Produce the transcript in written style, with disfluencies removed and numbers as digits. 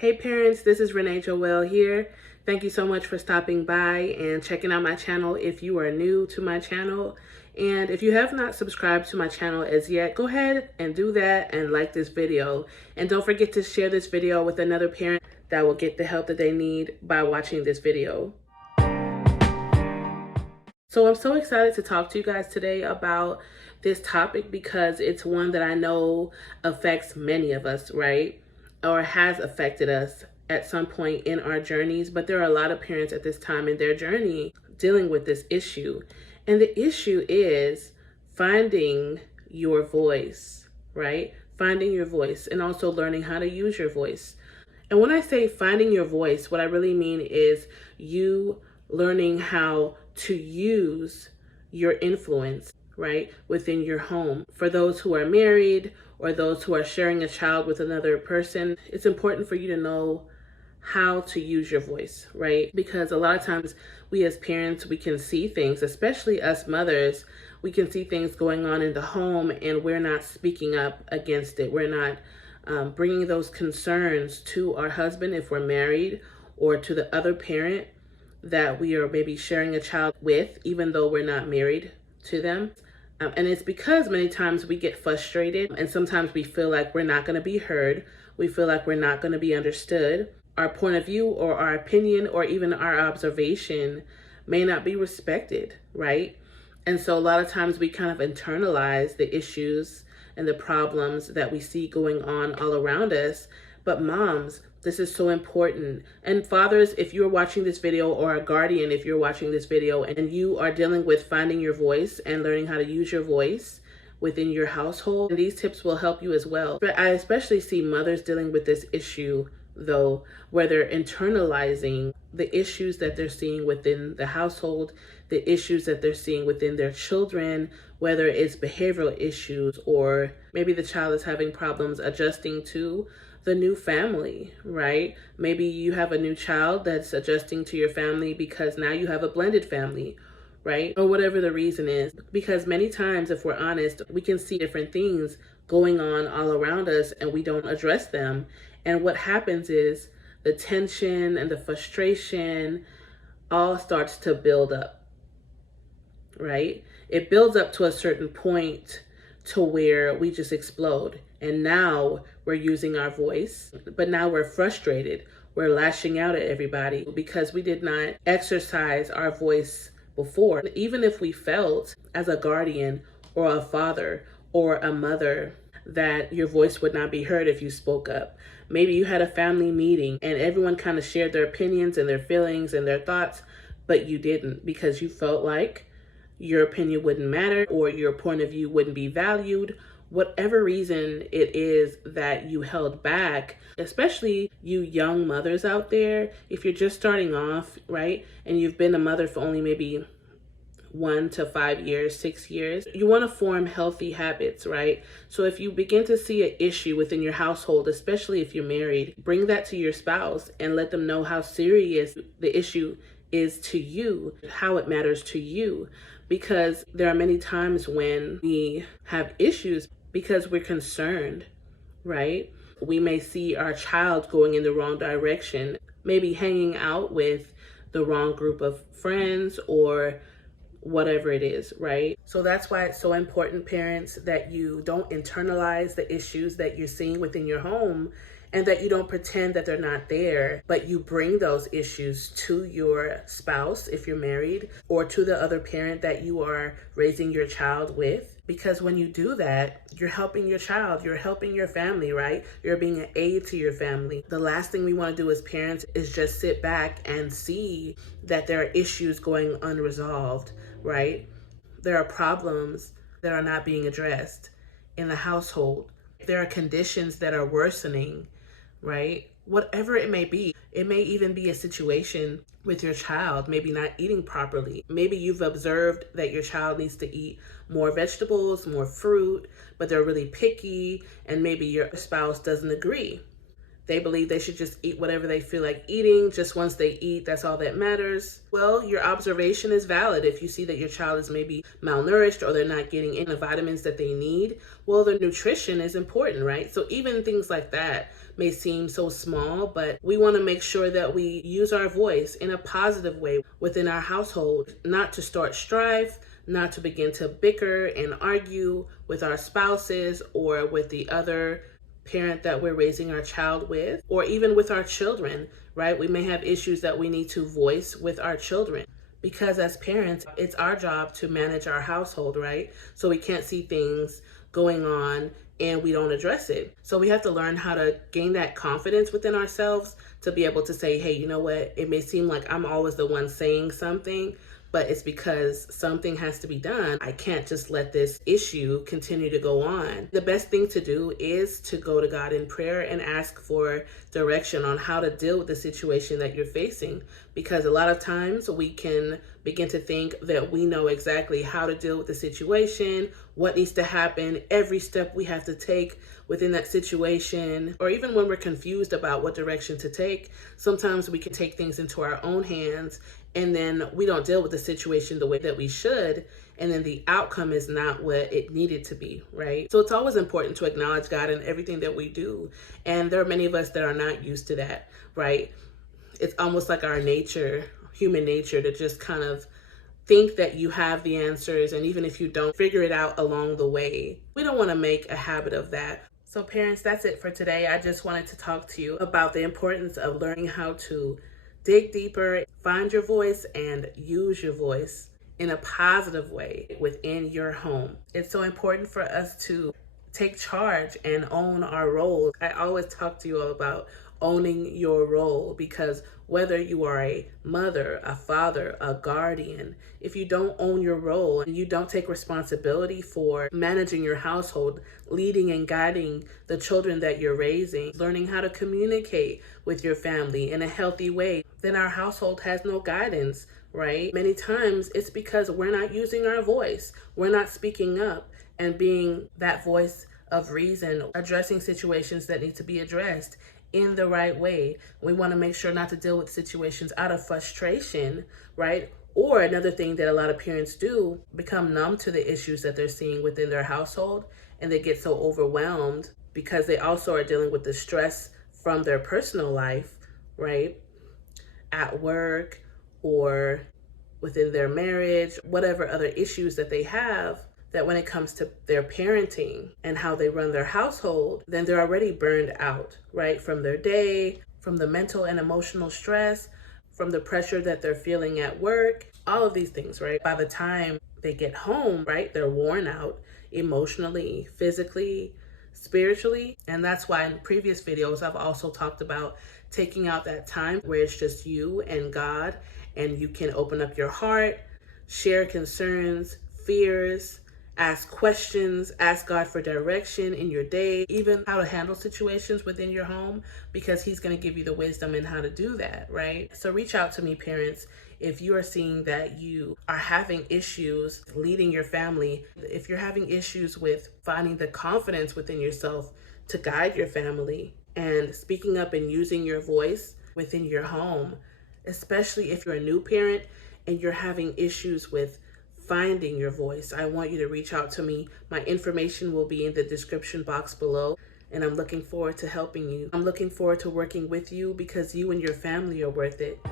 Hey parents, this is Renee Joelle here. Thank you so much for stopping by and checking out my channel if you are new to my channel. And if you have not subscribed to my channel as yet, go ahead and do that and like this video. And don't forget to share this video with another parent that will get the help that they need by watching this video. So I'm so excited to talk to you guys today about this topic because it's one that I know affects many of us, right? Or has affected us at some point in our journeys. But there are a lot of parents at this time in their journey dealing with this issue. And the issue is finding your voice, right? Finding your voice and also learning how to use your voice. And when I say finding your voice, what I really mean is you learning how to use your influence, right, within your home. For those who are married or those who are sharing a child with another person, it's important for you to know how to use your voice, right? Because a lot of times we as parents, we can see things, especially us mothers, we can see things going on in the home and we're not speaking up against it. We're not bringing those concerns to our husband if we're married or to the other parent that we are maybe sharing a child with, even though we're not married to them. And it's because many times we get frustrated and sometimes we feel like we're not going to be heard. We feel like we're not going to be understood. Our point of view or our opinion or even our observation may not be respected, right? And so a lot of times we kind of internalize the issues and the problems that we see going on all around us. But moms, this is so important. And fathers, if you're watching this video, or a guardian, if you're watching this video and you are dealing with finding your voice and learning how to use your voice within your household, these tips will help you as well. But I especially see mothers dealing with this issue though, where they're internalizing the issues that they're seeing within the household, the issues that they're seeing within their children, whether it's behavioral issues or maybe the child is having problems adjusting to the new family, right? Maybe you have a new child that's adjusting to your family because now you have a blended family, right? Or whatever the reason is. Because many times, if we're honest, we can see different things going on all around us and we don't address them. And what happens is the tension and the frustration all starts to build up, right? It builds up to a certain point to where we just explode. And now we're using our voice, but now we're frustrated. We're lashing out at everybody because we did not exercise our voice before. Even if we felt as a guardian or a father or a mother that your voice would not be heard if you spoke up. Maybe you had a family meeting and everyone kind of shared their opinions and their feelings and their thoughts, but you didn't because you felt like your opinion wouldn't matter or your point of view wouldn't be valued. Whatever reason it is that you held back, especially you young mothers out there, if you're just starting off, right, and you've been a mother for only maybe 1 to 5 years, 6 years, you want to form healthy habits, right? So if you begin to see an issue within your household, especially if you're married, bring that to your spouse and let them know how serious the issue is to you, how it matters to you. Because there are many times when we have issues because we're concerned, right? We may see our child going in the wrong direction, maybe hanging out with the wrong group of friends or whatever it is, right? So that's why it's so important, parents, that you don't internalize the issues that you're seeing within your home and that you don't pretend that they're not there, but you bring those issues to your spouse if you're married or to the other parent that you are raising your child with. Because when you do that, you're helping your child, you're helping your family, right? You're being an aid to your family. The last thing we want to do as parents is just sit back and see that there are issues going unresolved, right? There are problems that are not being addressed in the household. There are conditions that are worsening, right? Whatever it may be. It may even be a situation with your child, maybe not eating properly. Maybe you've observed that your child needs to eat more vegetables, more fruit, but they're really picky, and maybe your spouse doesn't agree. They believe they should just eat whatever they feel like eating. Just once they eat, that's all that matters. Well, your observation is valid. If you see that your child is maybe malnourished or they're not getting in the vitamins that they need, well, the nutrition is important, right? So even things like that may seem so small, but we want to make sure that we use our voice in a positive way within our household, not to start strife, not to begin to bicker and argue with our spouses or with the other parent that we're raising our child with, or even with our children, right? We may have issues that we need to voice with our children, because as parents, it's our job to manage our household, right? So we can't see things going on and we don't address it. So we have to learn how to gain that confidence within ourselves to be able to say, hey, you know what? It may seem like I'm always the one saying something, but it's because something has to be done. I can't just let this issue continue to go on. The best thing to do is to go to God in prayer and ask for direction on how to deal with the situation that you're facing. Because a lot of times we can begin to think that we know exactly how to deal with the situation, what needs to happen, every step we have to take within that situation, or even when we're confused about what direction to take, sometimes we can take things into our own hands and then we don't deal with the situation the way that we should, and then the outcome is not what it needed to be, right? So it's always important to acknowledge God in everything that we do, and there are many of us that are not used to that, right? It's almost like our nature, human nature, to just kind of think that you have the answers, and even if you don't, figure it out along the way. We don't want to make a habit of that. So parents, that's it for today. I just wanted to talk to you about the importance of learning how to dig deeper, find your voice, and use your voice in a positive way within your home. It's so important for us to take charge and own our roles. I always talk to you all about owning your role, because whether you are a mother, a father, a guardian, if you don't own your role and you don't take responsibility for managing your household, leading and guiding the children that you're raising, learning how to communicate with your family in a healthy way, then our household has no guidance, right? Many times it's because we're not using our voice. We're not speaking up and being that voice of reason, addressing situations that need to be addressed in the right way. We want to make sure not to deal with situations out of frustration, right? Or another thing that a lot of parents do, become numb to the issues that they're seeing within their household, and they get so overwhelmed because they also are dealing with the stress from their personal life, right? At work or within their marriage, whatever other issues that they have, that when it comes to their parenting and how they run their household, then they're already burned out, right? From their day, from the mental and emotional stress, from the pressure that they're feeling at work, all of these things, right? By the time they get home, right, they're worn out emotionally, physically, spiritually. And that's why in previous videos, I've also talked about taking out that time where it's just you and God, and you can open up your heart, share concerns, fears, ask questions, ask God for direction in your day, even how to handle situations within your home, because He's going to give you the wisdom in how to do that, right? So reach out to me, parents, if you are seeing that you are having issues leading your family, if you're having issues with finding the confidence within yourself to guide your family and speaking up and using your voice within your home, especially if you're a new parent and you're having issues with finding your voice, I want you to reach out to me. My information will be in the description box below, and I'm looking forward to helping you. I'm looking forward to working with you, because you and your family are worth it.